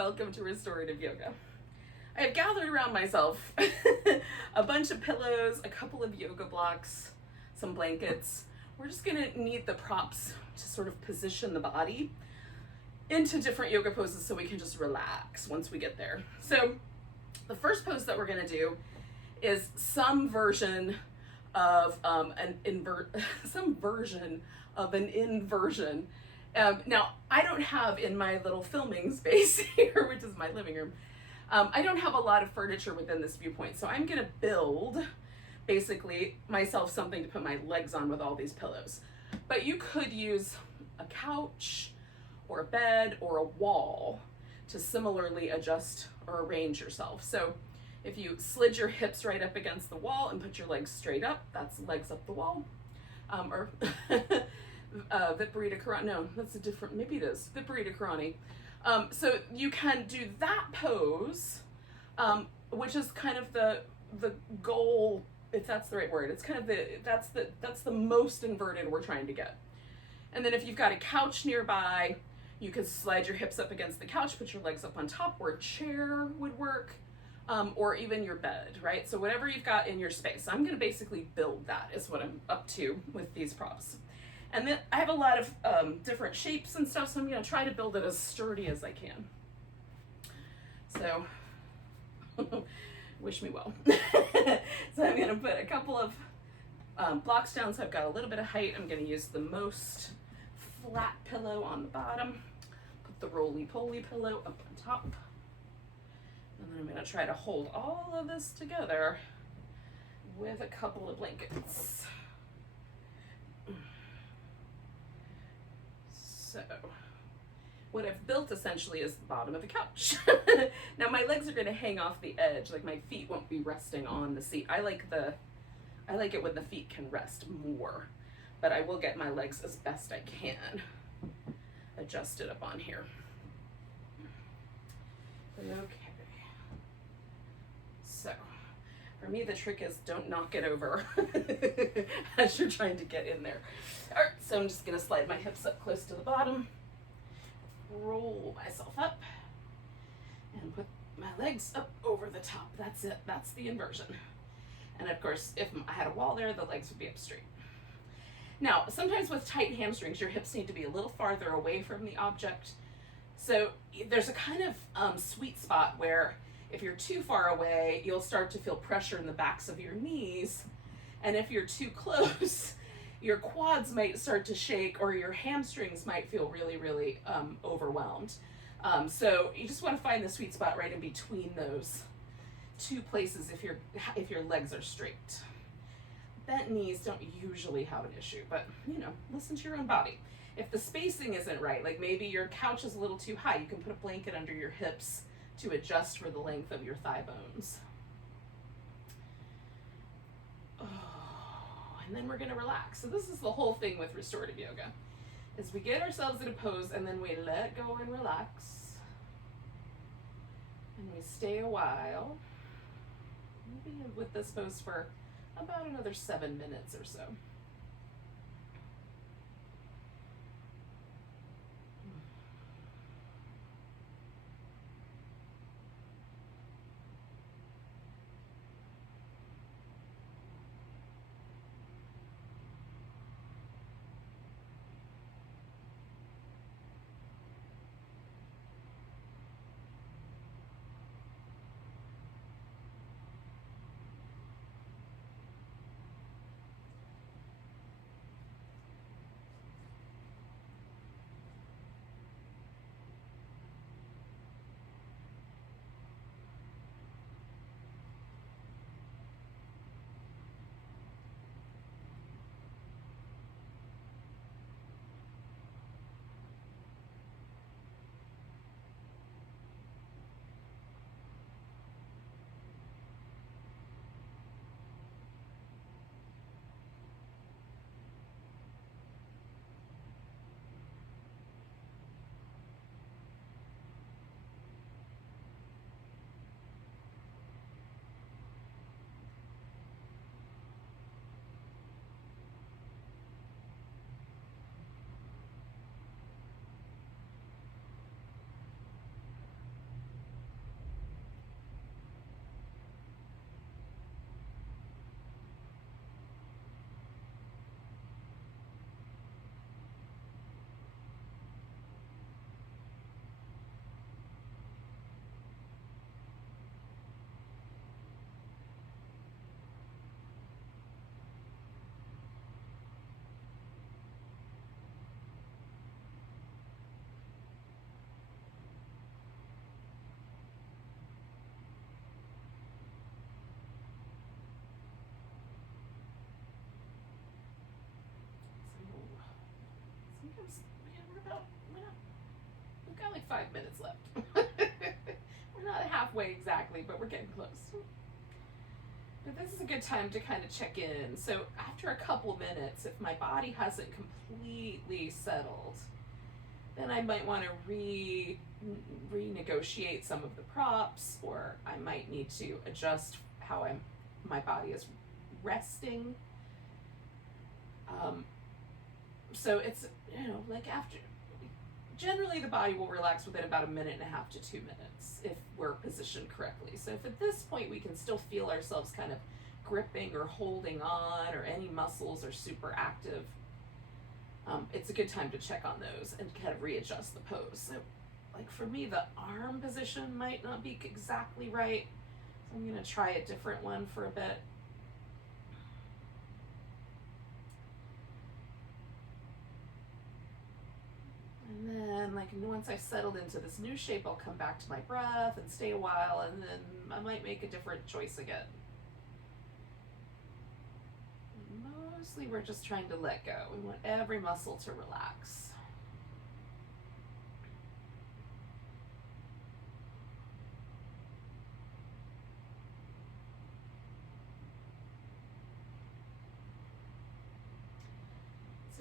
Welcome to Restorative Yoga. I have gathered around myself a bunch of pillows, a couple of yoga blocks, some blankets. We're just gonna need the props to sort of position the body into different yoga poses so we can just relax once we get there. So the first pose that we're gonna do is some version of an inversion. Now, I don't have in my little filming space here, which is my living room, I don't have a lot of furniture within this viewpoint. So I'm gonna build basically myself something to put my legs on with all these pillows. But you could use a couch or a bed or a wall to similarly adjust or arrange yourself. So if you slid your hips right up against the wall and put your legs straight up, that's legs up the wall. Or Viparita Karani, no, that's a different, maybe it is, Viparita Karani. So you can do that pose, which is kind of the goal, if that's the right word. It's kind of that's the most inverted we're trying to get. And then if you've got a couch nearby, you could slide your hips up against the couch, put your legs up on top, or a chair would work. Or even your bed, right? So whatever you've got in your space. I'm gonna basically build that is what I'm up to with these props. And then I have a lot of different shapes and stuff, so I'm gonna try to build it as sturdy as I can. So, wish me well. So I'm gonna put a couple of blocks down so I've got a little bit of height. I'm gonna use the most flat pillow on the bottom, put the roly-poly pillow up on top. And then I'm going to try to hold all of this together with a couple of blankets. So, what I've built essentially is the bottom of the couch. Now my legs are going to hang off the edge, like my feet won't be resting on the seat. I like it when the feet can rest more, but I will get my legs as best I can adjusted up on here. Okay. So, for me, the trick is don't knock it over as you're trying to get in there. All right, so I'm just gonna slide my hips up close to the bottom, roll myself up, and put my legs up over the top. That's it, that's the inversion. And of course, if I had a wall there, the legs would be up straight. Now, sometimes with tight hamstrings, your hips need to be a little farther away from the object. So there's a kind of sweet spot where if you're too far away, you'll start to feel pressure in the backs of your knees. And if you're too close, your quads might start to shake or your hamstrings might feel really, really overwhelmed. So you just want to find the sweet spot right in between those two places if your legs are straight. Bent knees don't usually have an issue, but listen to your own body. If the spacing isn't right, like maybe your couch is a little too high, you can put a blanket under your hips to adjust for the length of your thigh bones. Oh, and then we're gonna relax. So this is the whole thing with restorative yoga, is we get ourselves in a pose and then we let go and relax. And we stay a while, maybe with this pose for about another 7 minutes or so. 5 minutes left. We're not halfway exactly, but we're getting close. But this is a good time to kind of check in. So after a couple minutes, if my body hasn't completely settled, then I might want to renegotiate some of the props, or I might need to adjust how my body is resting. So it's, like after, generally the body will relax within about 1.5 to 2 minutes if we're positioned correctly. So if at this point we can still feel ourselves kind of gripping or holding on, or any muscles are super active, it's a good time to check on those and kind of readjust the pose. So like for me, the arm position might not be exactly right, so I'm going to try a different one for a bit. And then, like, once I've settled into this new shape, I'll come back to my breath and stay a while, and then I might make a different choice again. Mostly we're just trying to let go. We want every muscle to relax.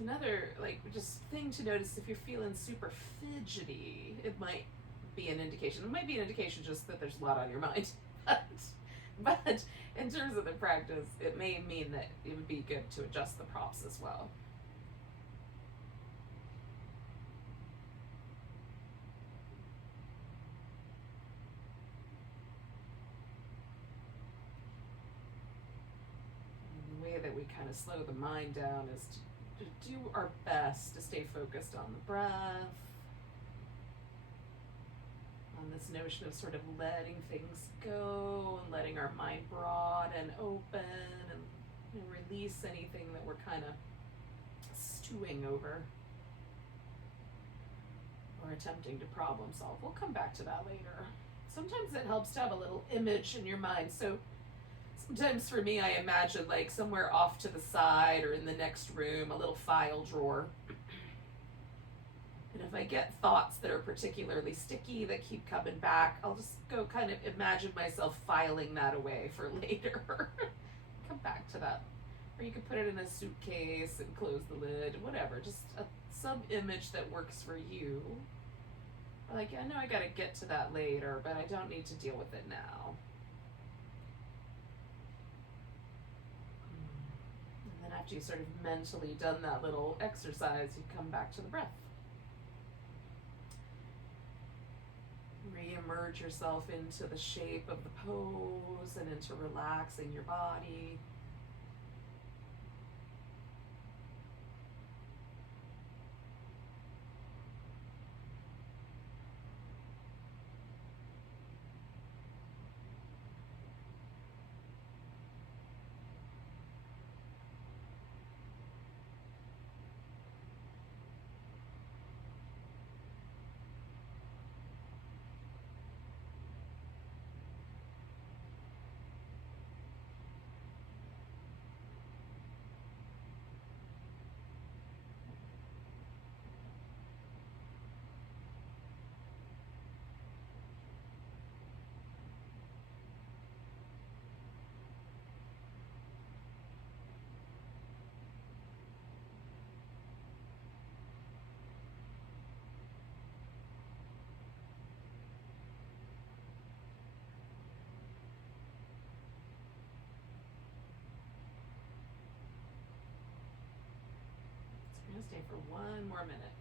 Another just thing to notice, if you're feeling super fidgety, it might be an indication. It might be an indication just that there's a lot on your mind. But in terms of the practice, it may mean that it would be good to adjust the props as well. And the way that we kind of slow the mind down is to do our best to stay focused on the breath, on this notion of sort of letting things go and letting our mind broaden open, and release anything that we're kind of stewing over or attempting to problem solve. We'll come back to that later. Sometimes it helps to have a little image in your mind. So sometimes for me, I imagine like somewhere off to the side or in the next room, a little file drawer. And if I get thoughts that are particularly sticky that keep coming back, I'll just go kind of imagine myself filing that away for later. Come back to that. Or you could put it in a suitcase and close the lid, whatever. Just some image that works for you. Like, I know I gotta get to that later, but I don't need to deal with it now. And then after you've sort of mentally done that little exercise, you come back to the breath. Re-emerge yourself into the shape of the pose and into relaxing your body. So we're going to stay for one more minute.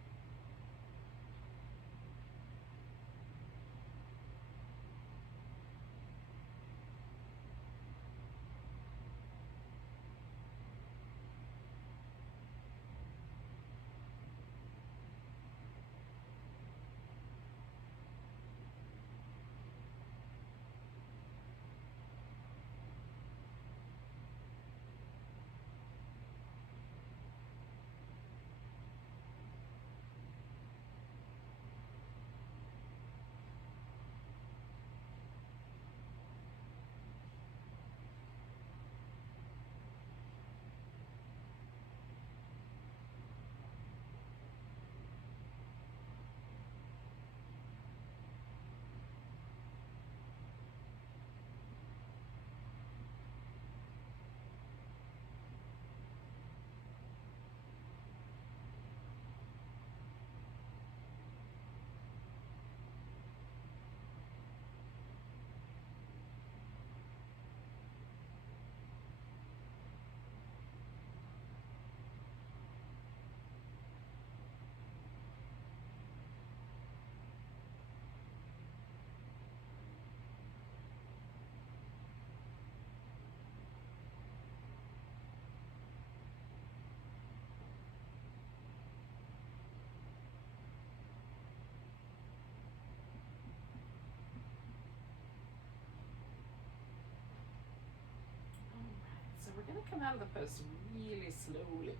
gonna come out of the pose really slowly.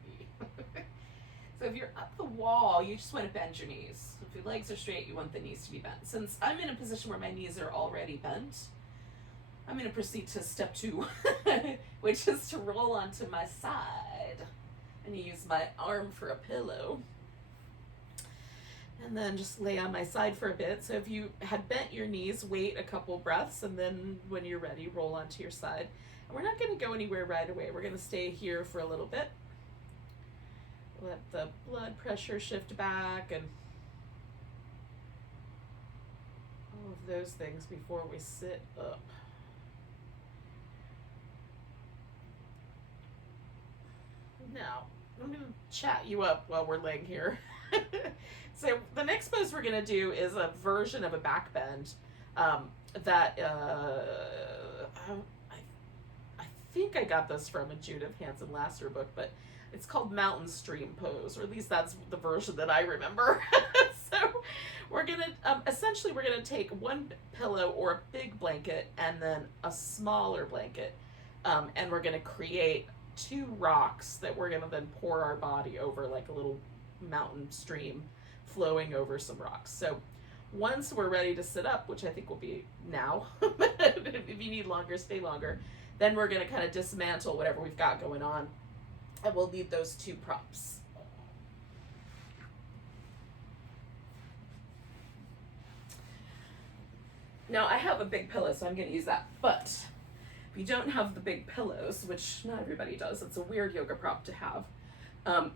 So if you're up the wall, you just want to bend your knees. If your legs are straight, you want the knees to be bent. Since I'm in a position where my knees are already bent, I'm going to proceed to step 2, which is to roll onto my side. And use my arm for a pillow. And then just lay on my side for a bit. So if you had bent your knees, wait a couple breaths, and then when you're ready, roll onto your side. And we're not going to go anywhere right away. We're going to stay here for a little bit. Let the blood pressure shift back and all of those things before we sit up. Now, I'm going to chat you up while we're laying here. So the next pose we're going to do is a version of a back bend that I think I got this from a Judith Hansen-Lasser book, but it's called mountain stream pose, or at least that's the version that I remember. So we're going to, essentially we're going to take one pillow or a big blanket and then a smaller blanket, and we're going to create 2 rocks that we're going to then pour our body over, like a little mountain stream flowing over some rocks. So once we're ready to sit up, which I think will be now, if you need longer, stay longer, then we're going to kind of dismantle whatever we've got going on, and we'll need those 2 props. Now I have a big pillow, so I'm going to use that, but if you don't have the big pillows, which not everybody does, it's a weird yoga prop to have,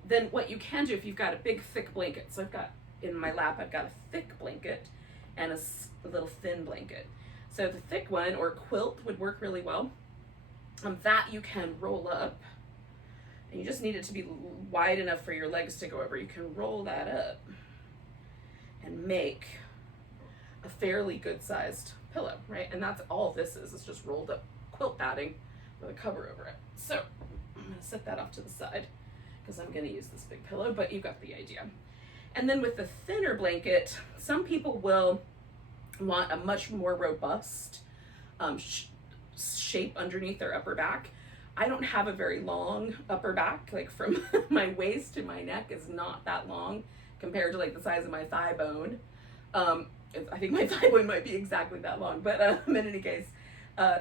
then what you can do if you've got a big thick blanket, so I've got in my lap, I've got a thick blanket and a little thin blanket. So the thick one, or quilt, would work really well. That you can roll up, and you just need it to be wide enough for your legs to go over. You can roll that up and make a fairly good sized pillow, right? And that's all this is. It's just rolled up quilt padding with a cover over it. So I'm going to set that off to the side because I'm going to use this big pillow, but you got the idea. And then with the thinner blanket, some people will want a much more robust shape underneath their upper back. I don't have a very long upper back, like from my waist to my neck is not that long compared to like the size of my thigh bone. I think my thigh bone might be exactly that long, but in any case,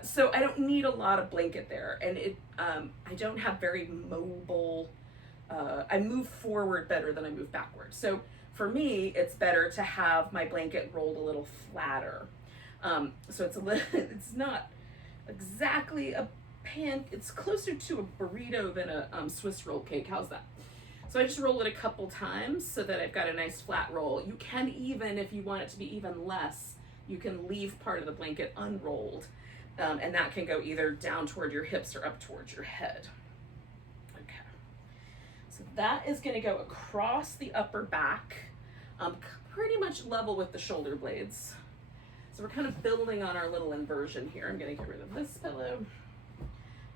so I don't need a lot of blanket there, and I don't have very mobile, I move forward better than I move backward. So for me, it's better to have my blanket rolled a little flatter. So it's not exactly a it's closer to a burrito than a Swiss roll cake. How's that? So I just roll it a couple times so that I've got a nice flat roll. You can even, if you want it to be even less, you can leave part of the blanket unrolled. And that can go either down toward your hips or up towards your head. Okay. So that is going to go across the upper back, pretty much level with the shoulder blades. So we're kind of building on our little inversion here. I'm going to get rid of this pillow,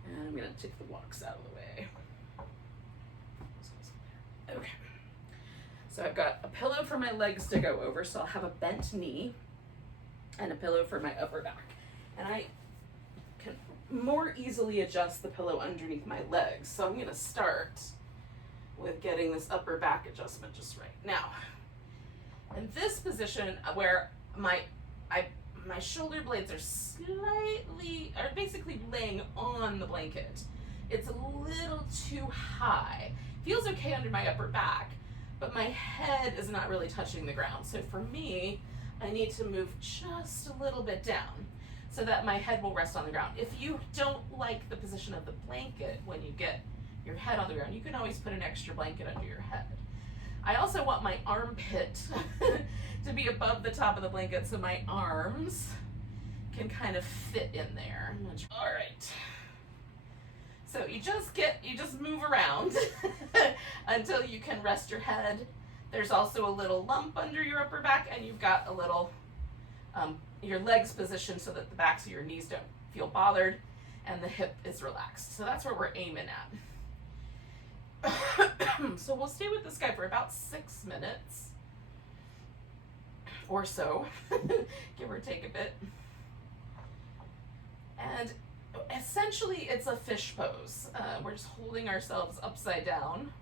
and I'm going to take the blocks out of the way. Okay. So I've got a pillow for my legs to go over, so I'll have a bent knee and a pillow for my upper back. And I can more easily adjust the pillow underneath my legs. So I'm going to start with getting this upper back adjustment just right. Now, in this position where my shoulder blades are basically laying on the blanket, it's a little too high. Feels okay under my upper back, but my head is not really touching the ground. So for me, I need to move just a little bit down so that my head will rest on the ground. If you don't like the position of the blanket when you get your head on the ground, you can always put an extra blanket under your head. I also want my armpit to be above the top of the blanket so my arms can kind of fit in there. All right. So you just move around until you can rest your head. There's also a little lump under your upper back, and you've got a little, your legs positioned so that the backs of your knees don't feel bothered and the hip is relaxed. So that's where we're aiming at. So we'll stay with this guy for about 6 minutes or so, give or take a bit. And Essentially, it's a fish pose. We're just holding ourselves upside down,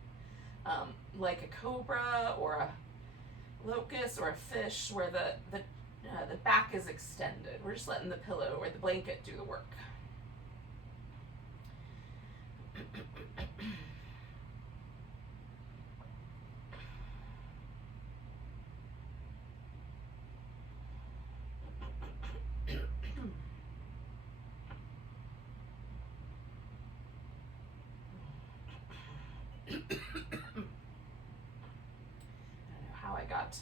like a cobra or a locust or a fish, where the back is extended. We're just letting the pillow or the blanket do the work. How I got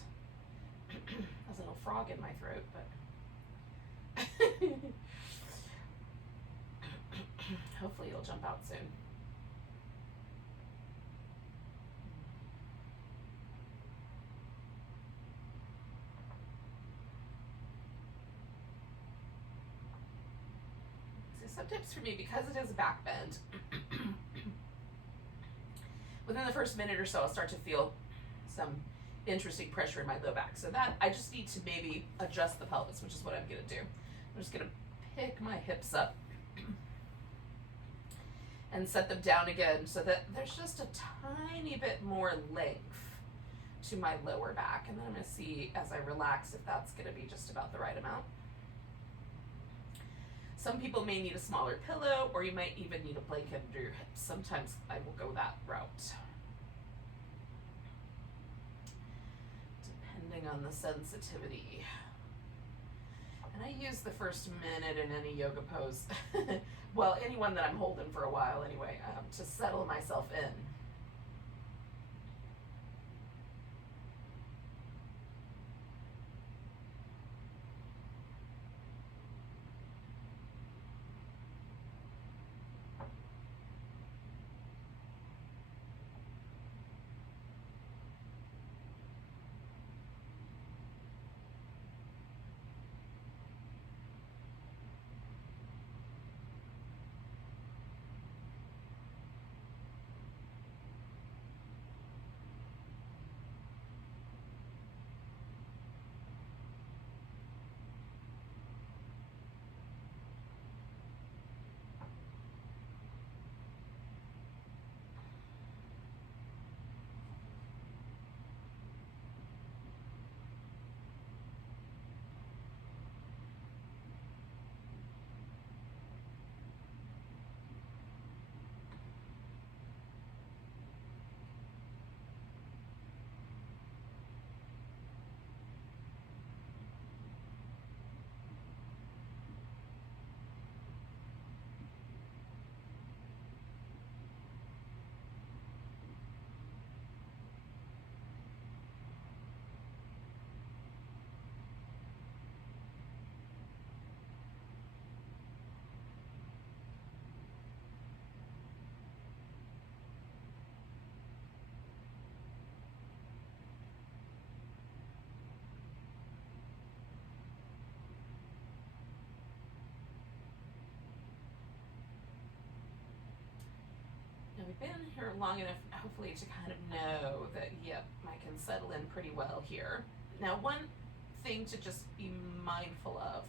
a little frog in my throat, but hopefully it'll jump out soon. So some tips for me, because it is a back bend, within the first minute or so, I'll start to feel some interesting pressure in my low back. So that I just need to maybe adjust the pelvis, which is what I'm gonna do. I'm just gonna pick my hips up and set them down again so that there's just a tiny bit more length to my lower back. And then I'm gonna see as I relax if that's gonna be just about the right amount. Some people may need a smaller pillow, or you might even need a blanket under your hips. Sometimes I will go that route, depending on the sensitivity. And I use the first minute in any yoga pose, well, anyone that I'm holding for a while anyway, to settle myself in. Now we've been here long enough, hopefully, to kind of know that, yep, I can settle in pretty well here. Now, one thing to just be mindful of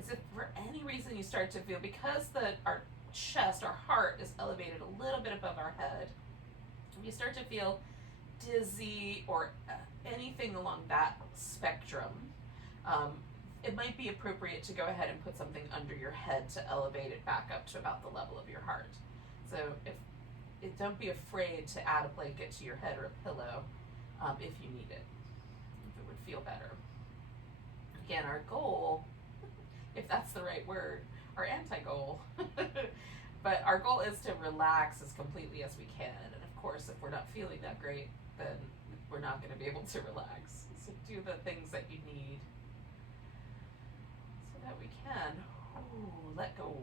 is if for any reason you start to feel, because our chest, our heart is elevated a little bit above our head, if you start to feel dizzy or anything along that spectrum, it might be appropriate to go ahead and put something under your head to elevate it back up to about the level of your heart. So don't be afraid to add a blanket to your head or a pillow if you need it, if it would feel better. Again, our goal, if that's the right word, our anti-goal, but our goal is to relax as completely as we can. And of course, if we're not feeling that great, then we're not going to be able to relax. So do the things that you need so that we can let go.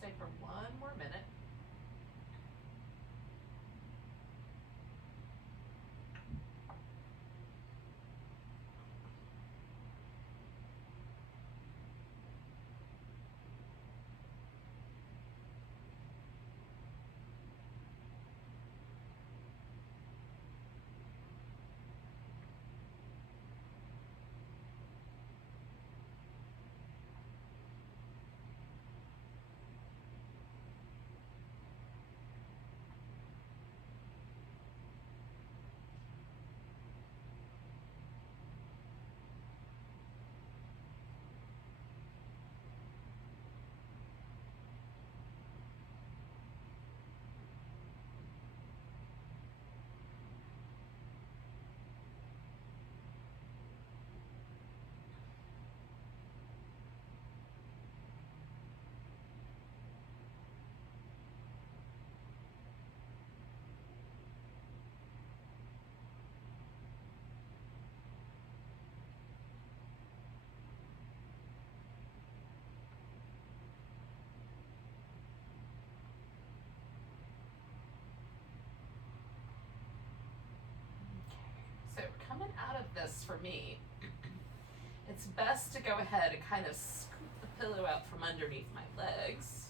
stay for one more minute. So coming out of this, for me, it's best to go ahead and kind of scoop the pillow out from underneath my legs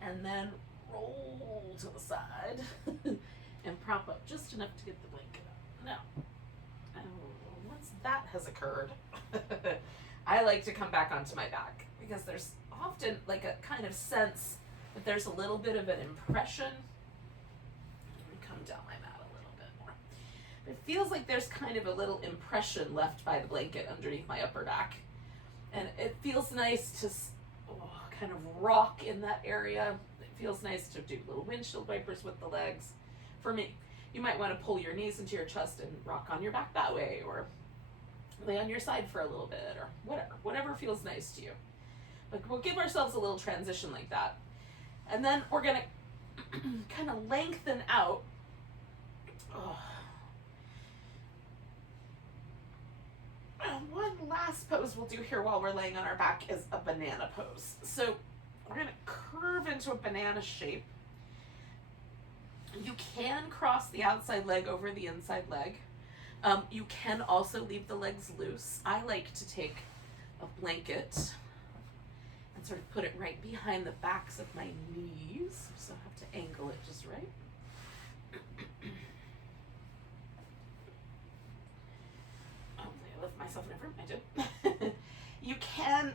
and then roll to the side and prop up just enough to get the blanket up. Now, once that has occurred, I like to come back onto my back because there's often like a kind of sense that there's a little bit of an impression. Let me come down my mat a little bit more. It feels like there's kind of a little impression left by the blanket underneath my upper back. And it feels nice to kind of rock in that area. It feels nice to do little windshield wipers with the legs. For me, you might want to pull your knees into your chest and rock on your back that way, or lay on your side for a little bit, or whatever feels nice to you. But we'll give ourselves a little transition like that. And then we're gonna kind of lengthen out. One last pose we'll do here while we're laying on our back is a banana pose. So we're gonna curve into a banana shape. You can cross the outside leg over the inside leg. You can also leave the legs loose. I like to take a blanket and sort of put it right behind the backs of my knees. So I have to angle it just right. Lift myself in I did. You can,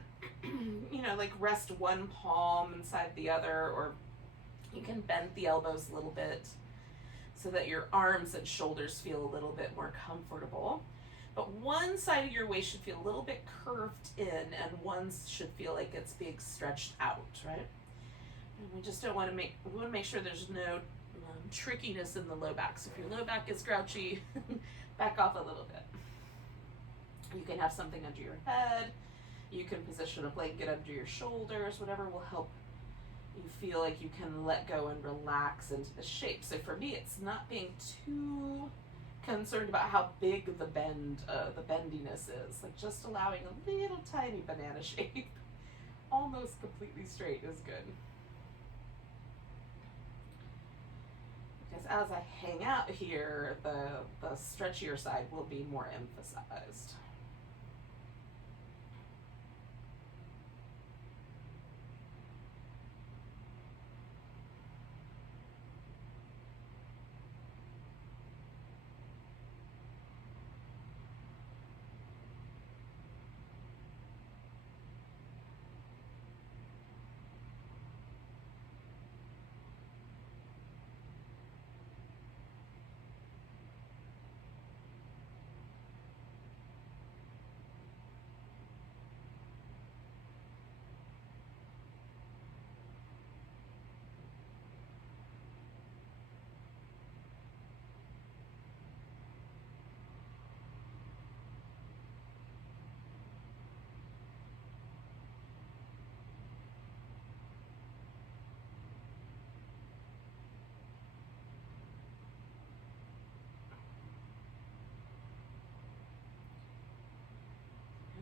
like rest one palm inside the other, or you can bend the elbows a little bit so that your arms and shoulders feel a little bit more comfortable. But one side of your waist should feel a little bit curved in, and one should feel like it's being stretched out, right? And we just don't want to we want to make sure there's no trickiness in the low back. So if your low back is grouchy, back off a little bit. You can have something under your head. You can position a blanket under your shoulders, whatever will help you feel like you can let go and relax into the shape. So for me, it's not being too concerned about how big the bendiness is. Like just allowing a little tiny banana shape, almost completely straight, is good. Because as I hang out here, the stretchier side will be more emphasized.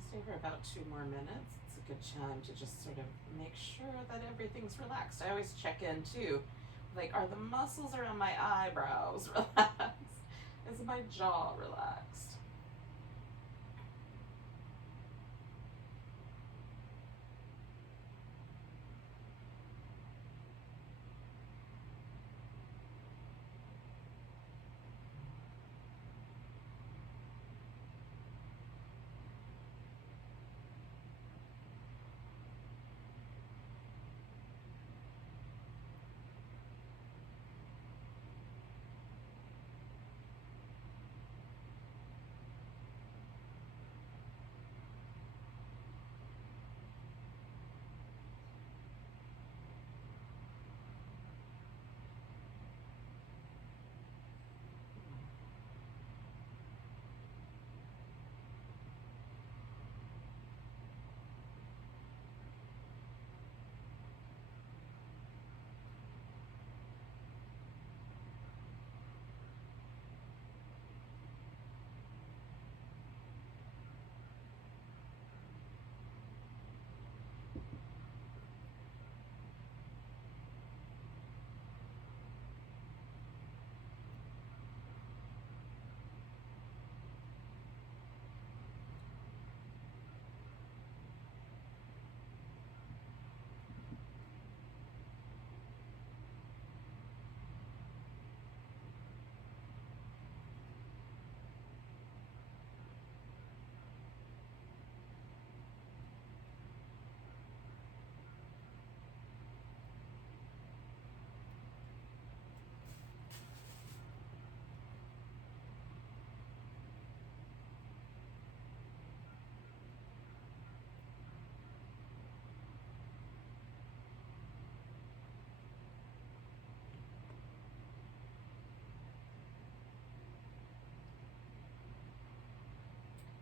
Stay for about 2 more minutes. It's a good time to just sort of make sure that everything's relaxed. I always check in too. Like, are the muscles around my eyebrows relaxed? Is my jaw relaxed?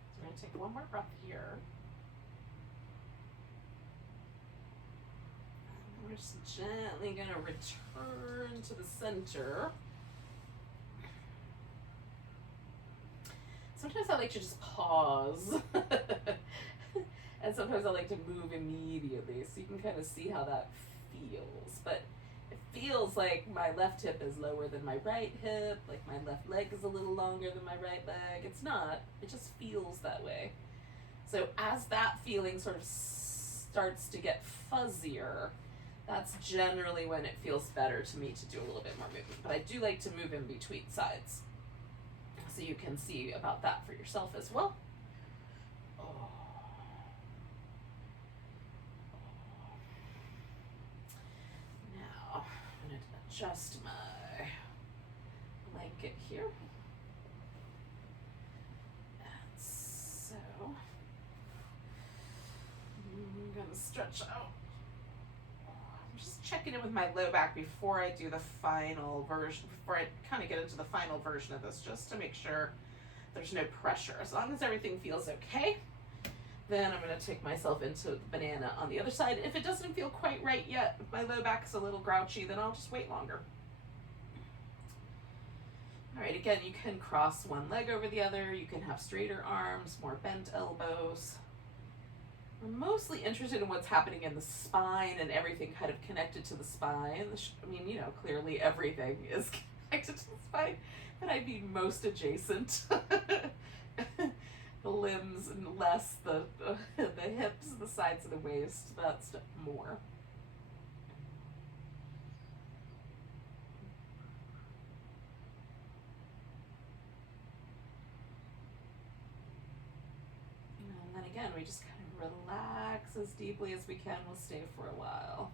So we're going to take one more breath here. And we're just gently going to return to the center. Sometimes I like to just pause. And sometimes I like to move immediately, so you can kind of see how that feels. But it feels like my left hip is lower than my right hip, like my left leg is a little longer than my right leg. It's not, it just feels that way. So as that feeling sort of starts to get fuzzier, that's generally when it feels better to me to do a little bit more movement. But I do like to move in between sides, so you can see about that for yourself as well. Now, I'm going to adjust my blanket here. And so, I'm going to stretch out. I'm just checking in with my low back before I do the final version, before I kind of get into the final version of this, just to make sure there's no pressure. As long as everything feels okay, then I'm going to take myself into the banana on the other side. If it doesn't feel quite right yet, if my low back is a little grouchy, then I'll just wait longer. All right, again, you can cross one leg over the other. You can have straighter arms, more bent elbows. I'm mostly interested in what's happening in the spine and everything kind of connected to the spine. I mean, you know, clearly everything is connected to the spine, but I'd be most adjacent. The limbs and less the hips, the sides of the waist, that stuff more. And then again, we just kind of relax as deeply as we can. We'll stay for a while.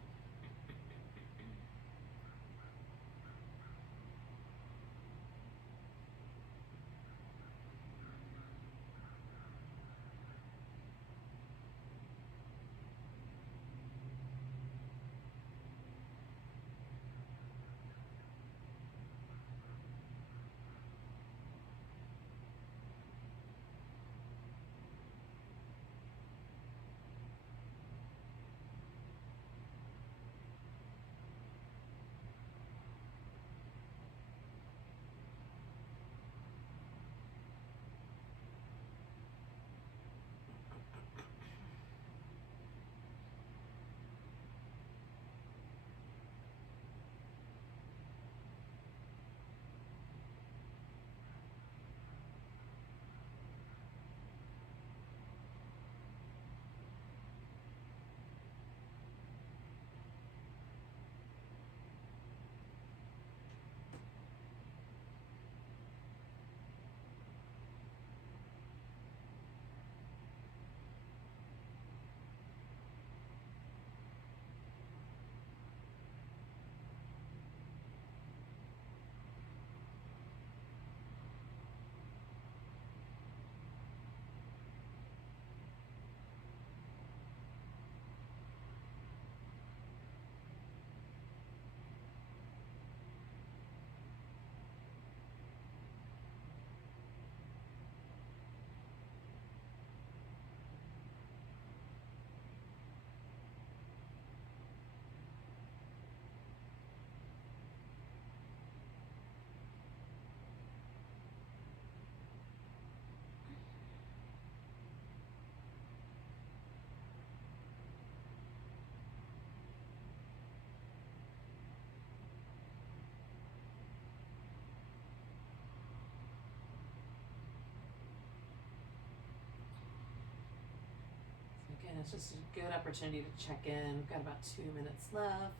it's just a good opportunity to check in. We've got about 2 minutes left.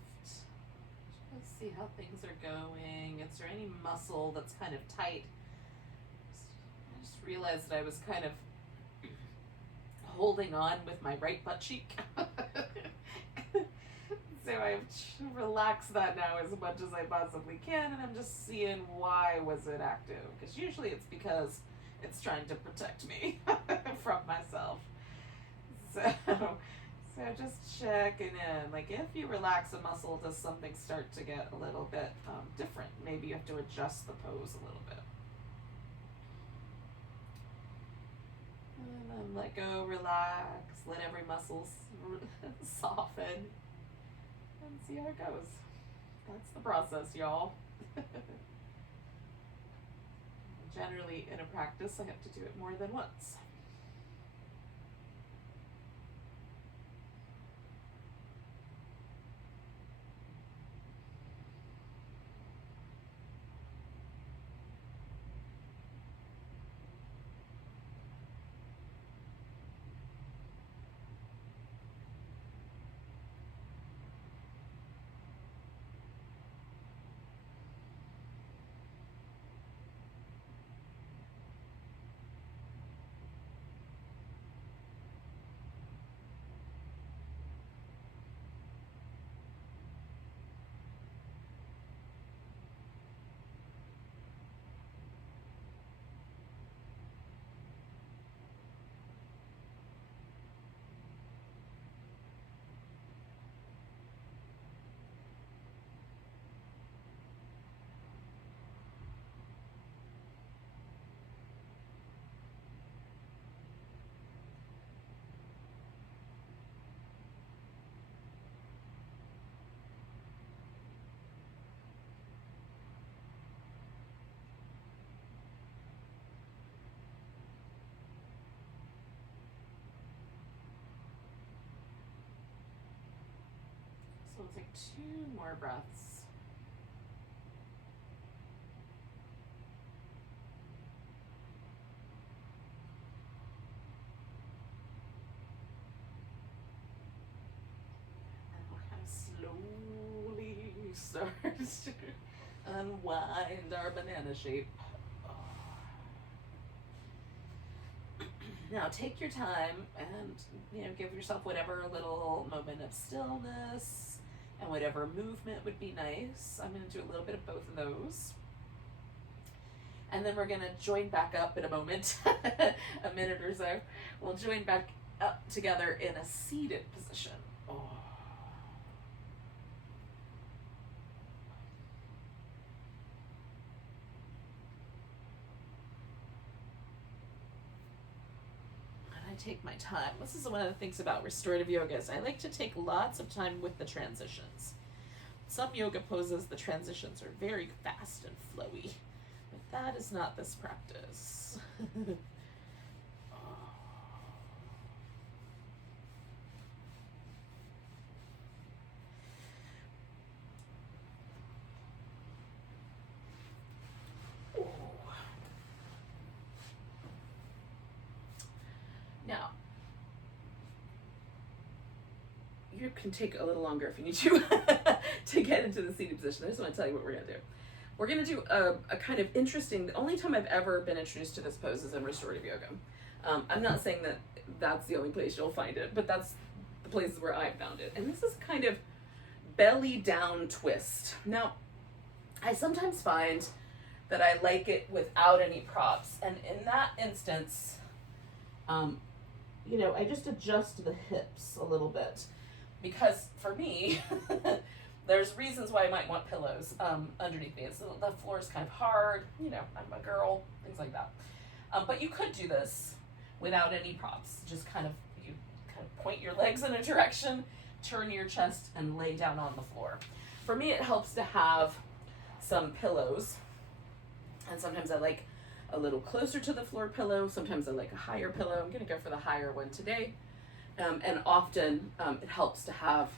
Let's see how things are going. Is there any muscle that's kind of tight? I just realized that I was kind of holding on with my right butt cheek. So I've relaxed that now as much as I possibly can, and I'm just seeing why was it active. Because usually it's because it's trying to protect me from myself. So just checking in. Like, if you relax a muscle, does something start to get a little bit different? Maybe you have to adjust the pose a little bit. And then let go, relax, let every muscle soften, and see how it goes. That's the process, y'all. Generally, in a practice, I have to do it more than once. So we'll take 2 more breaths. And we'll kind of slowly start to unwind our banana shape. Now take your time and give yourself whatever little moment of stillness and whatever movement would be nice. I'm going to do a little bit of both of those. And then we're going to join back up in a moment, a minute or so. We'll join back up together in a seated position. Oh. I take my time. This is one of the things about restorative yoga is I like to take lots of time with the transitions. Some yoga poses, the transitions are very fast and flowy, but that is not this practice. Now, you can take a little longer if you need to get into the seated position. I just want to tell you what we're going to do. We're going to do a kind of interesting, the only time I've ever been introduced to this pose is in restorative yoga. I'm not saying that that's the only place you'll find it, but that's the places where I found it. And this is kind of belly down twist. Now, I sometimes find that I like it without any props. And in that instance, I just adjust the hips a little bit. Because for me, there's reasons why I might want pillows underneath me. The floor is kind of hard, I'm a girl, things like that. But you could do this without any props. Just you point your legs in a direction, turn your chest, and lay down on the floor. For me, it helps to have some pillows. And sometimes I like a little closer to the floor pillow. Sometimes I like a higher pillow. I'm going to go for the higher one today. And often it helps to have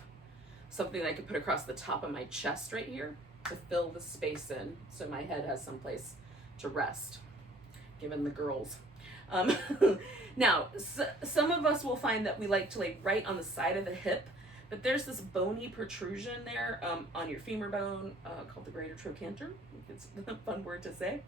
something that I can put across the top of my chest right here to fill the space in so my head has some place to rest, given the girls. Um, now, some of us will find that we like to lay right on the side of the hip, but there's this bony protrusion there on your femur bone called the greater trochanter. It's a fun word to say.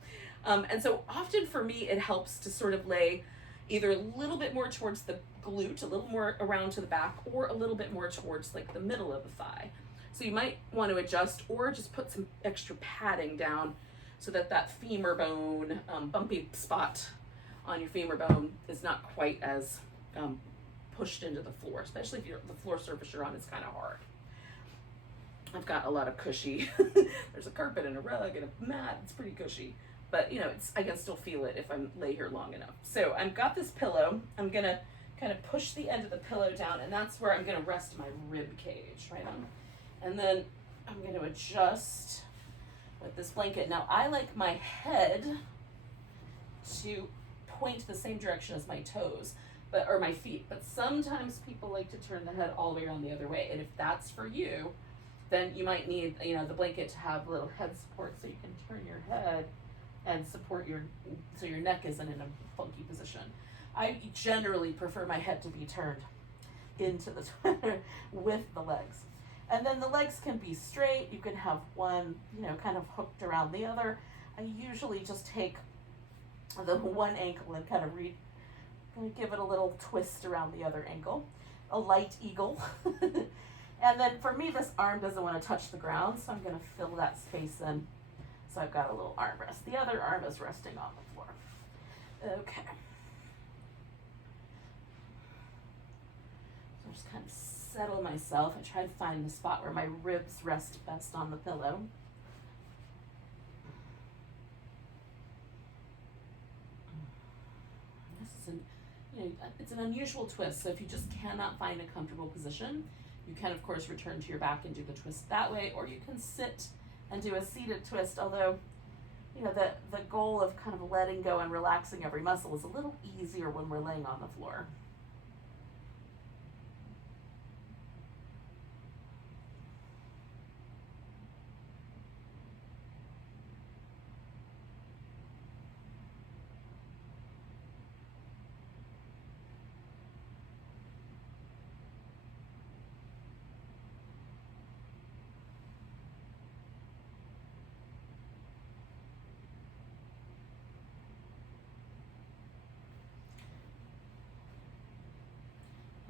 And so often for me, it helps to sort of lay either a little bit more towards the glute, a little more around to the back, or a little bit more towards like the middle of the thigh. So you might want to adjust or just put some extra padding down so that that femur bone, bumpy spot on your femur bone is not quite as pushed into the floor, especially if the floor surface you're on is kind of hard. I've got a lot of cushy, there's a carpet and a rug and a mat, it's pretty cushy. But you know, I can still feel it if I lay here long enough. So I've got this pillow, I'm gonna kind of push the end of the pillow down, and that's where I'm gonna rest my rib cage, right on. And then I'm gonna adjust with this blanket. Now I like my head to point the same direction as my toes, or my feet, but sometimes people like to turn the head all the way around the other way, and if that's for you, then you might need, you know, the blanket to have a little head support so you can turn your head and support so your neck isn't in a funky position. I generally prefer my head to be turned into the with the legs. And then the legs can be straight. You can have one, you know, kind of hooked around the other. I usually just take the one ankle and kind of give it a little twist around the other ankle, a light eagle. And then for me, this arm doesn't want to touch the ground, so I'm going to fill that space in. So I've got a little arm rest. The other arm is resting on the floor. Okay. So just kind of settle myself. I try to find the spot where my ribs rest best on the pillow. It's an unusual twist, so if you just cannot find a comfortable position, you can of course return to your back and do the twist that way, or you can sit and do a seated twist, although, you know, the goal of kind of letting go and relaxing every muscle is a little easier when we're laying on the floor.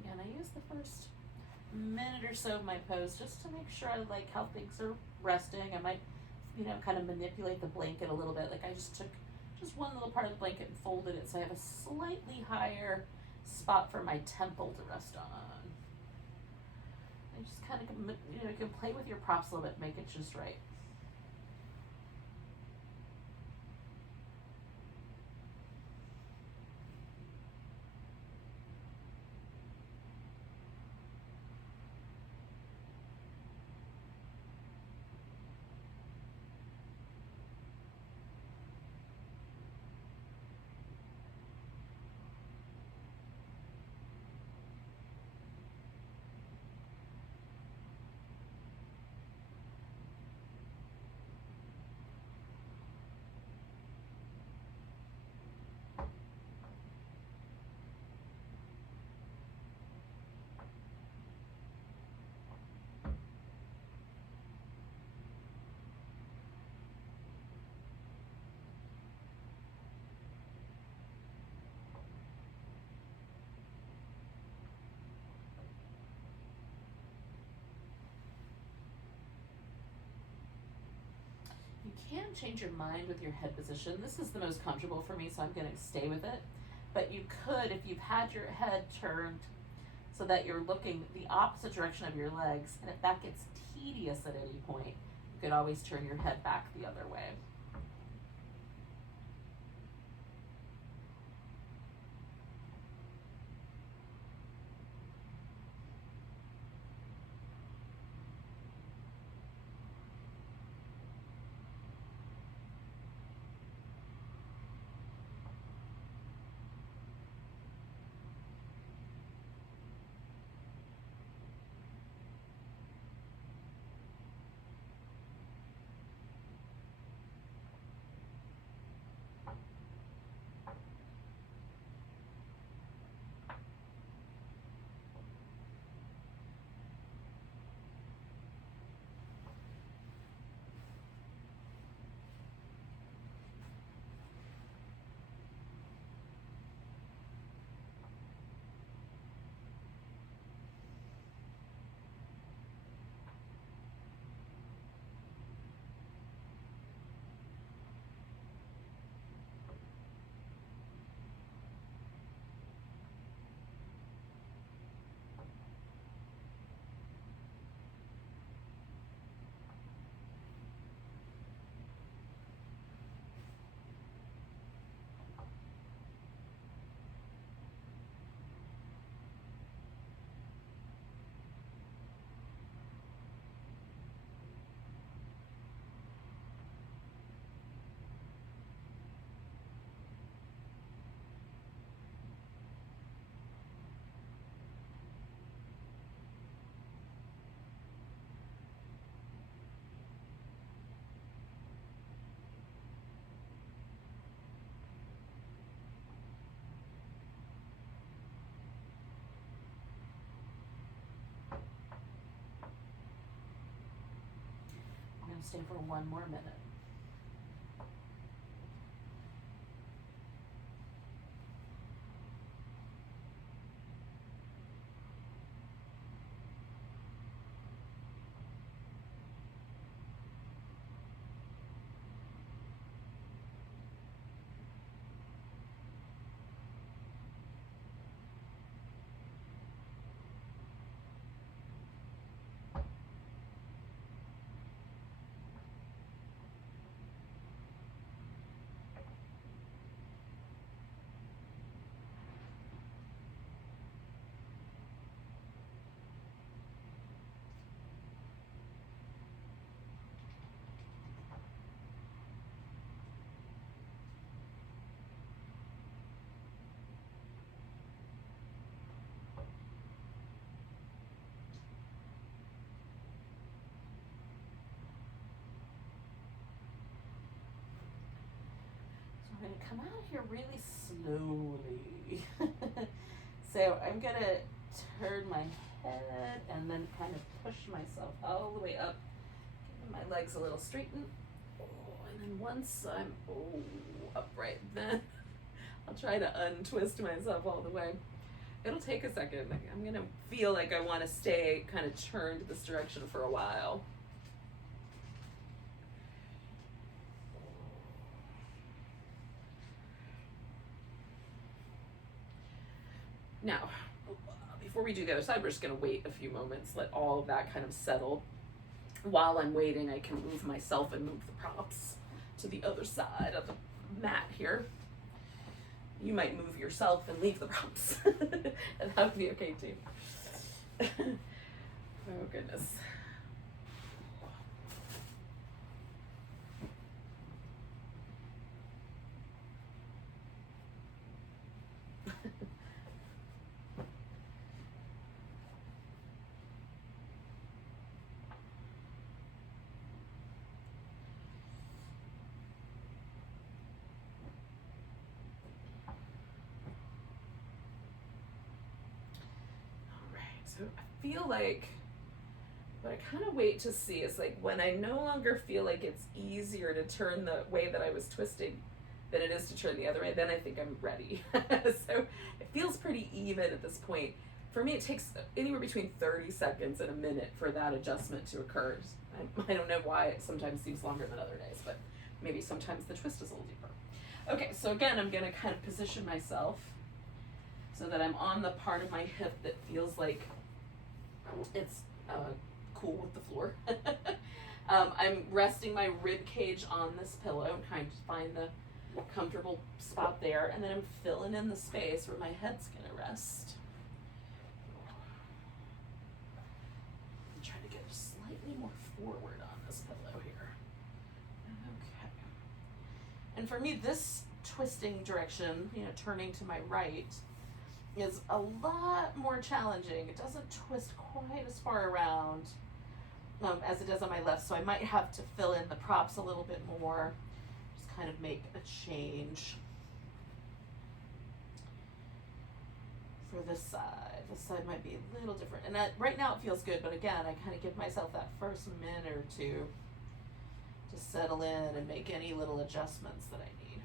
And I use the first minute or so of my pose just to make sure I like how things are resting. I might, you know, kind of manipulate the blanket a little bit. Like I just took just one little part of the blanket and folded it so I have a slightly higher spot for my temple to rest on. I just kind of, you know, you can play with your props a little bit, make it just right. You can change your mind with your head position. This is the most comfortable for me, so I'm going to stay with it. But you could, if you've had your head turned so that you're looking the opposite direction of your legs, and if that gets tedious at any point, you could always turn your head back the other way. Stay for one more minute. I'm going to come out of here really slowly. So I'm going to turn my head and then kind of push myself all the way up, giving my legs a little straighten. Oh, and then once I'm upright, then I'll try to untwist myself all the way. It'll take a second. I'm going to feel like I want to stay kind of turned this direction for a while. Now, before we do the other side, we're just going to wait a few moments, let all of that kind of settle. While I'm waiting, I can move myself and move the props to the other side of the mat here. You might move yourself and leave the props, and that would be okay too. Oh, goodness. So I feel like what I kind of wait to see is like when I no longer feel like it's easier to turn the way that I was twisting than it is to turn the other way, then I think I'm ready. So it feels pretty even at this point. For me, it takes anywhere between 30 seconds and a minute for that adjustment to occur. I don't know why it sometimes seems longer than other days, but maybe sometimes the twist is a little deeper. Okay, so again, I'm going to kind of position myself so that I'm on the part of my hip that feels like it's cool with the floor. I'm resting my rib cage on this pillow and trying to find the comfortable spot there, and then I'm filling in the space where my head's gonna rest. I'm trying to get slightly more forward on this pillow here. Okay. And for me, this twisting direction, turning to my right, is a lot more challenging. It doesn't twist quite as far around as it does on my left, so I might have to fill in the props a little bit more, just kind of make a change. For this side might be a little different, and right now it feels good, but again, I kind of give myself that first minute or two to settle in and make any little adjustments that I need.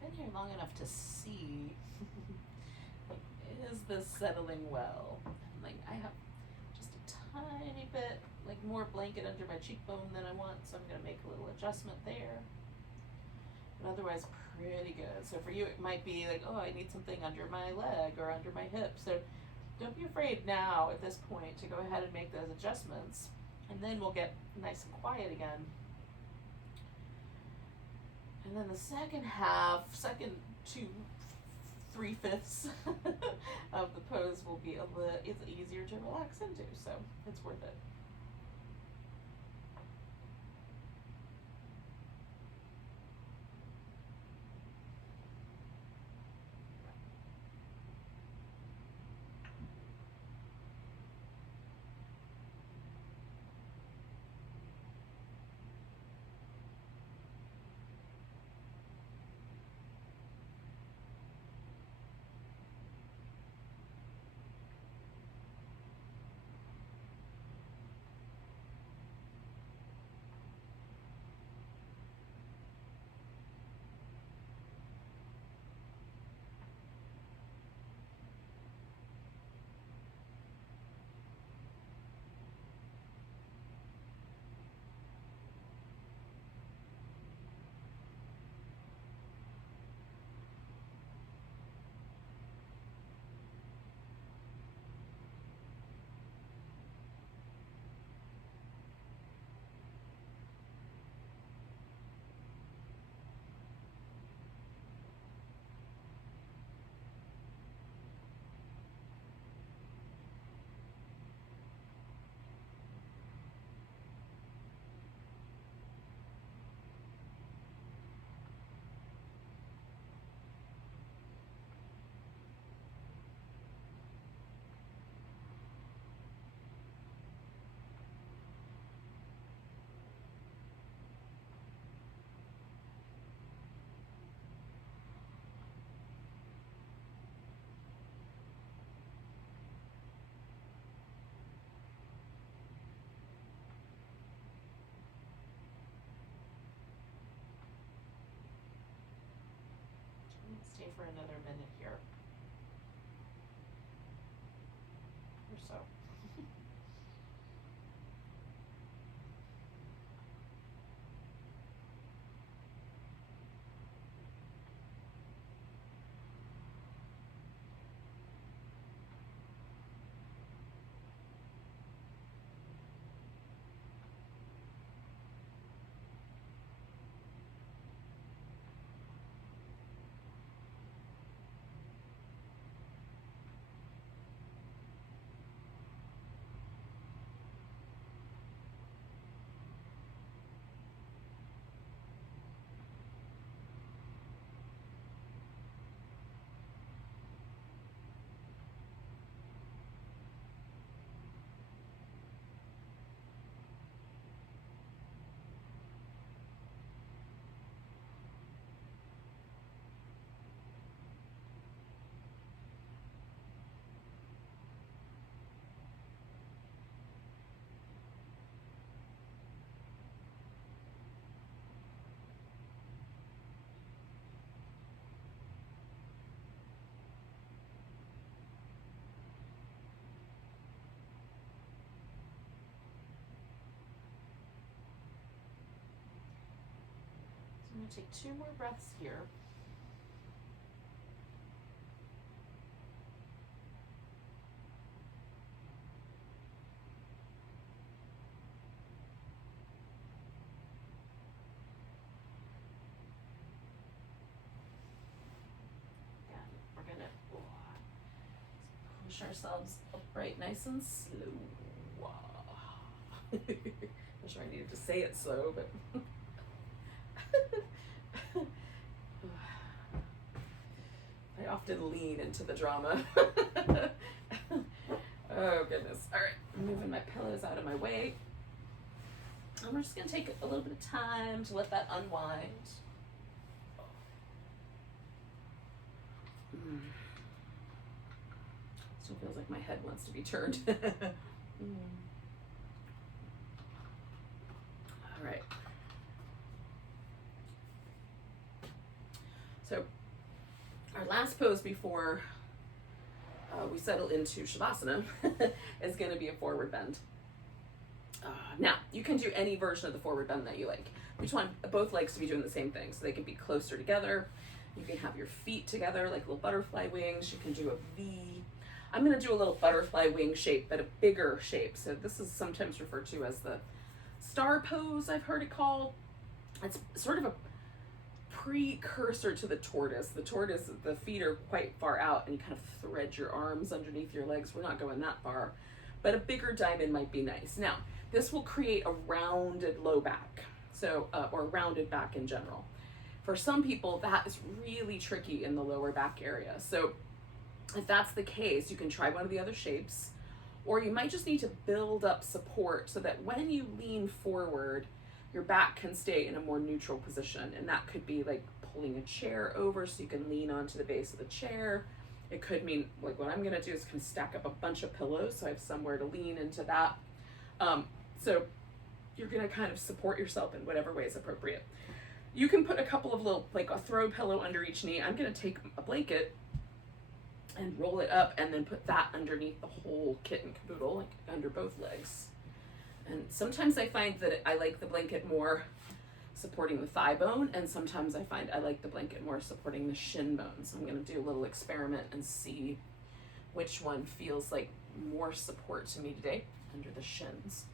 been here long enough to see, is this settling well? Like, I have just a tiny bit, like, more blanket under my cheekbone than I want, so I'm gonna make a little adjustment there. But otherwise, pretty good. So for you, it might be like, oh, I need something under my leg or under my hip. So don't be afraid now at this point to go ahead and make those adjustments, and then we'll get nice and quiet again. And then the second half, second 3/5 of the pose will be it's easier to relax into, so it's worth it. Stay for another minute here or so. I'm going to take 2 more breaths here. Again, we're going to push ourselves upright nice and slow. I'm sure I needed to say it slow, but I often lean into the drama. Oh goodness. All right, I'm moving my pillows out of my way. And we're just gonna take a little bit of time to let that unwind. Still feels like my head wants to be turned. All right. So last pose before we settle into Shavasana is going to be a forward bend. Now, you can do any version of the forward bend that you like. We just want both legs to be doing the same thing, so they can be closer together. You can have your feet together like little butterfly wings. You can do a V. I'm going to do a little butterfly wing shape, but a bigger shape. So this is sometimes referred to as the star pose, I've heard it called. It's sort of a precursor to the tortoise. The tortoise, the feet are quite far out and you kind of thread your arms underneath your legs. We're not going that far, but a bigger diamond might be nice. Now, this will create a rounded low back, so or rounded back in general. For some people, that is really tricky in the lower back area. So if that's the case, you can try one of the other shapes, or you might just need to build up support so that when you lean forward, your back can stay in a more neutral position. And that could be like pulling a chair over so you can lean onto the base of the chair. It could mean, like what I'm gonna do is kind of stack up a bunch of pillows so I have somewhere to lean into that. So you're gonna kind of support yourself in whatever way is appropriate. You can put a couple of little, like a throw pillow under each knee. I'm gonna take a blanket and roll it up and then put that underneath the whole kit and caboodle, like under both legs. And sometimes I find that I like the blanket more supporting the thigh bone, and sometimes I find I like the blanket more supporting the shin bone. So I'm gonna do a little experiment and see which one feels like more support to me today under the shins.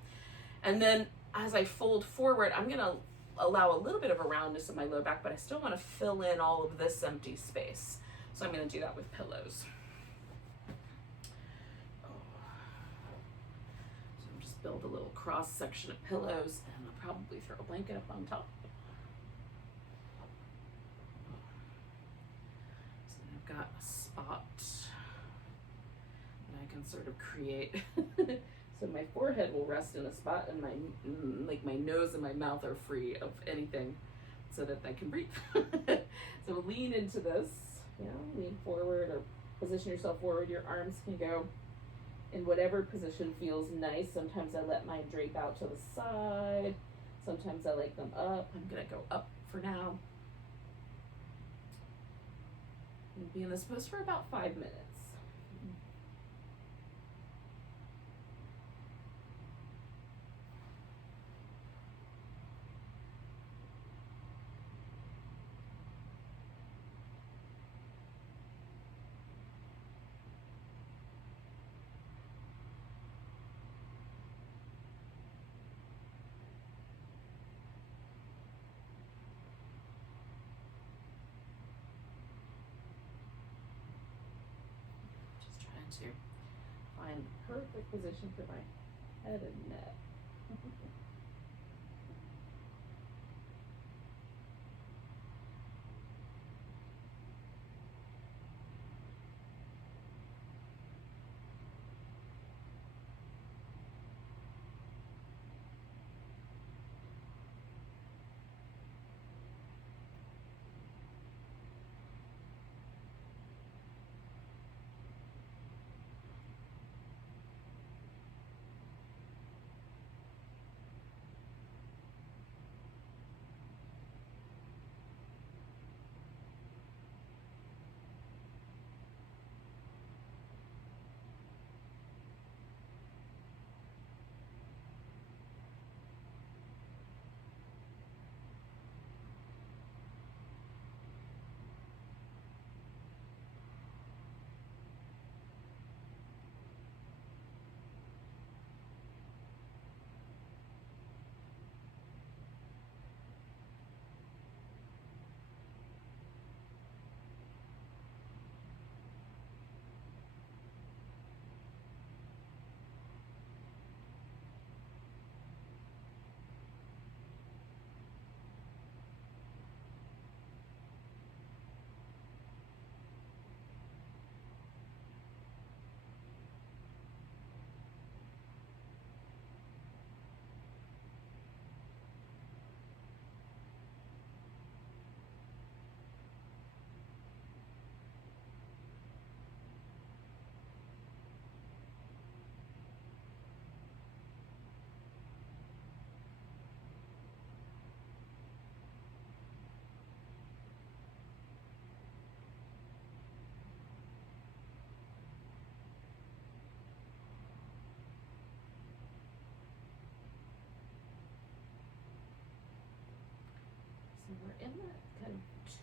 And then as I fold forward, I'm gonna allow a little bit of a roundness in my low back, but I still wanna fill in all of this empty space. So I'm gonna do that with pillows. So I'm just build a little cross section of pillows, and I'll probably throw a blanket up on top. So then I've got a spot that I can sort of create. So my forehead will rest in a spot, and my nose and my mouth are free of anything, so that I can breathe. So lean into this, lean forward or position yourself forward. Your arms can go in whatever position feels nice. Sometimes I let mine drape out to the side. Sometimes I like them up. I'm gonna go up for now. And be in this pose for about 5 minutes. To find the perfect position for my head and neck.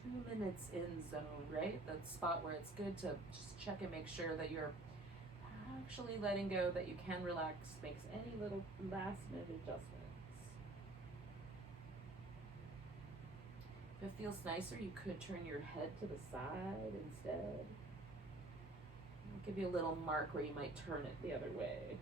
2 minutes in zone, right? That spot where it's good to just check and make sure that you're actually letting go, that you can relax, makes any little last minute adjustments. If it feels nicer, you could turn your head to the side instead. I'll give you a little mark where you might turn it the other way.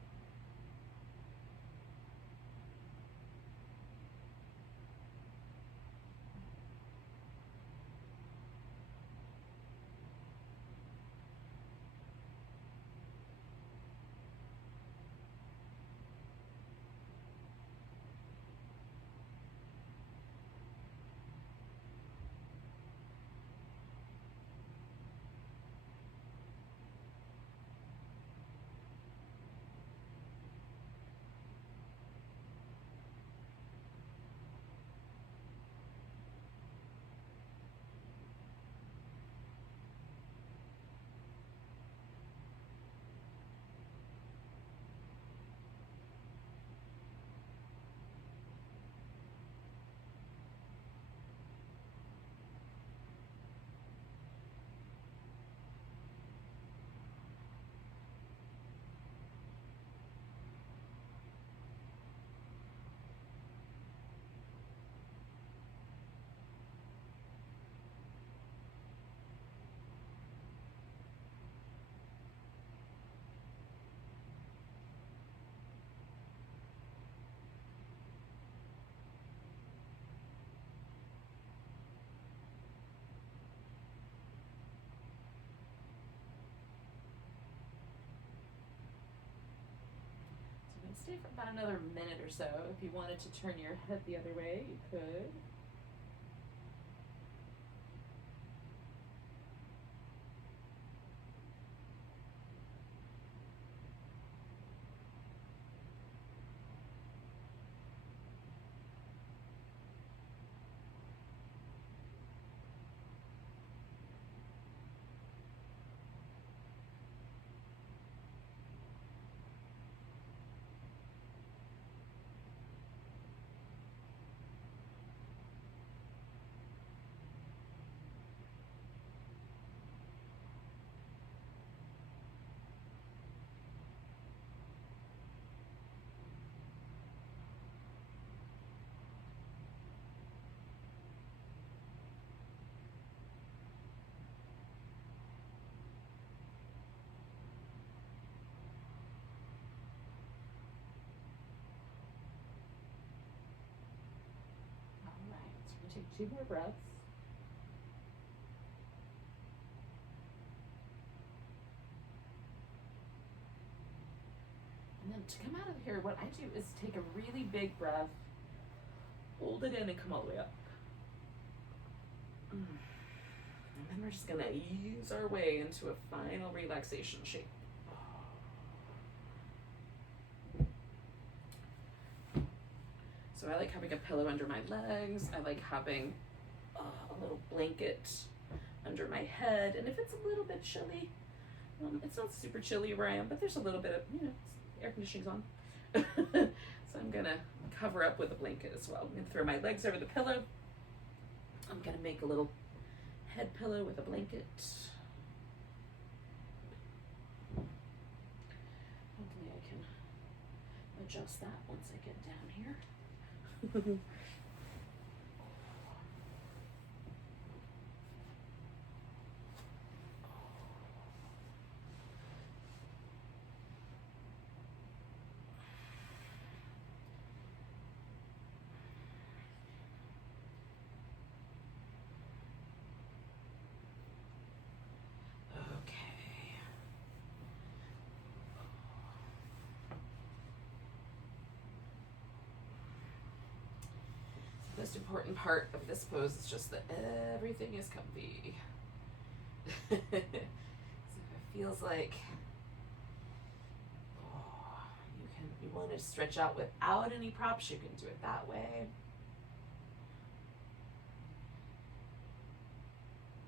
Stay for about another minute or so. If you wanted to turn your head the other way, you could. Take 2 more breaths. And then to come out of here, what I do is take a really big breath, hold it in, and come all the way up. And then we're just gonna ease our way into a final relaxation shape. So I like having a pillow under my legs. I like having a little blanket under my head. And if it's a little bit chilly, it's not super chilly where I am, but there's a little bit of, air conditioning's on. So I'm gonna cover up with a blanket as well. I'm gonna throw my legs over the pillow. I'm gonna make a little head pillow with a blanket. Hopefully I can adjust that once I get down here. The most important part of this pose is just that everything is comfy. So if it feels like you want to stretch out without any props, you can do it that way.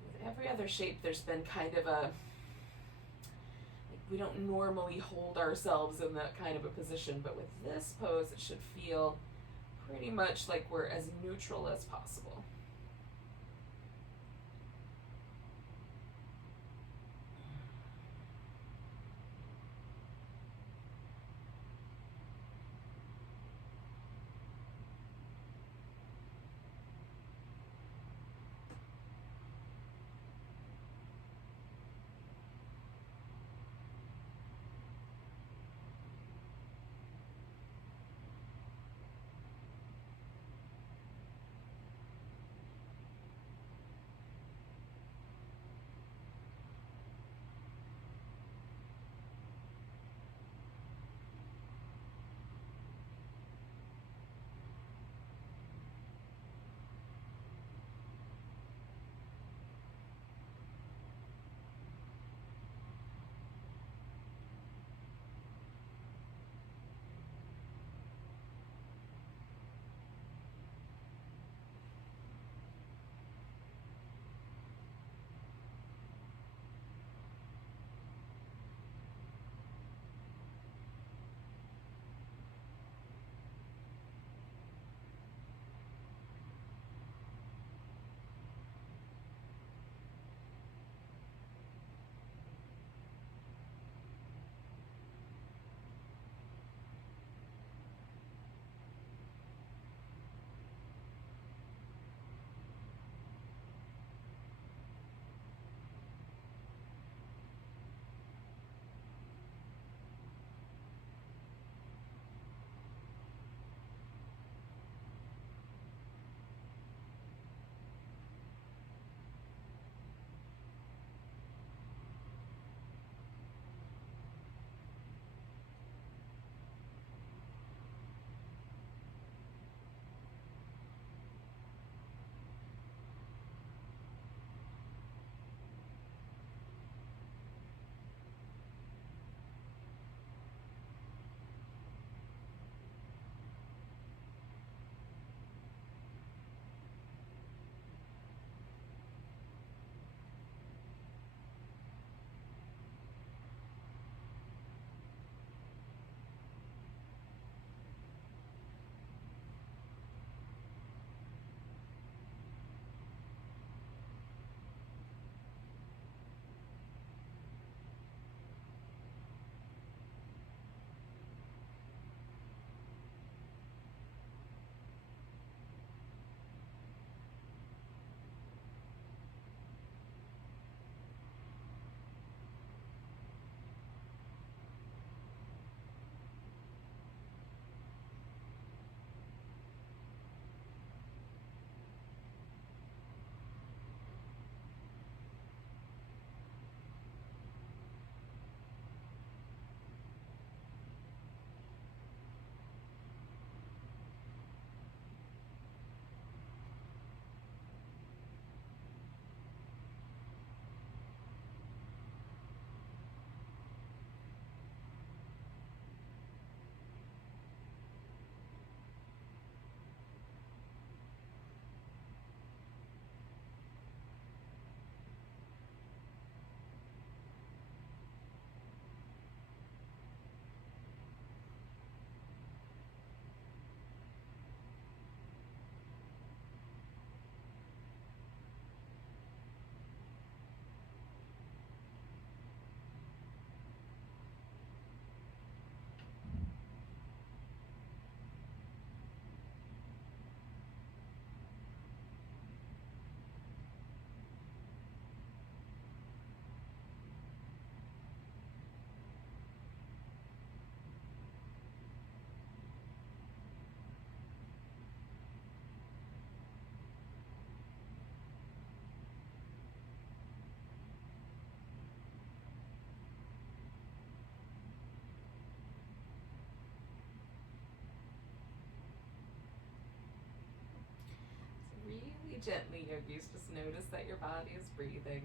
With every other shape, there's been kind of we don't normally hold ourselves in that kind of a position, but with this pose, it should feel pretty much like we're as neutral as possible. gently, yogis. Just notice that your body is breathing.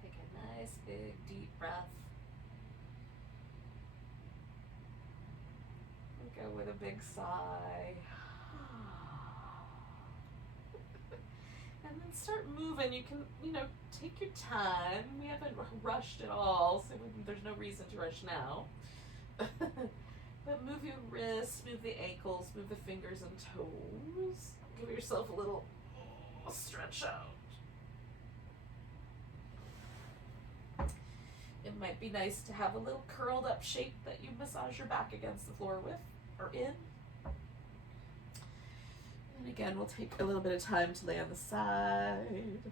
Take a nice big deep breath. And go with a big sigh. And then start moving. You can, take your time. We haven't rushed at all, so there's no reason to rush now. But move your wrists, move the ankles, move the fingers and toes. Give yourself a little stretch out. It might be nice to have a little curled up shape that you massage your back against the floor with or in. And again, we'll take a little bit of time to lay on the side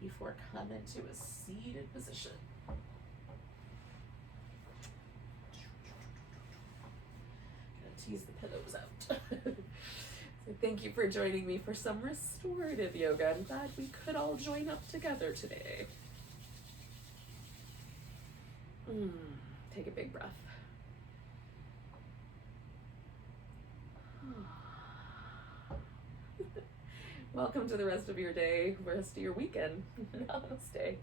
before coming to a seated position. Gonna tease the pillows out. So thank you for joining me for some restorative yoga. I'm glad we could all join up together today. Take a big breath. Welcome to the rest of your day, rest of your weekend. Namaste.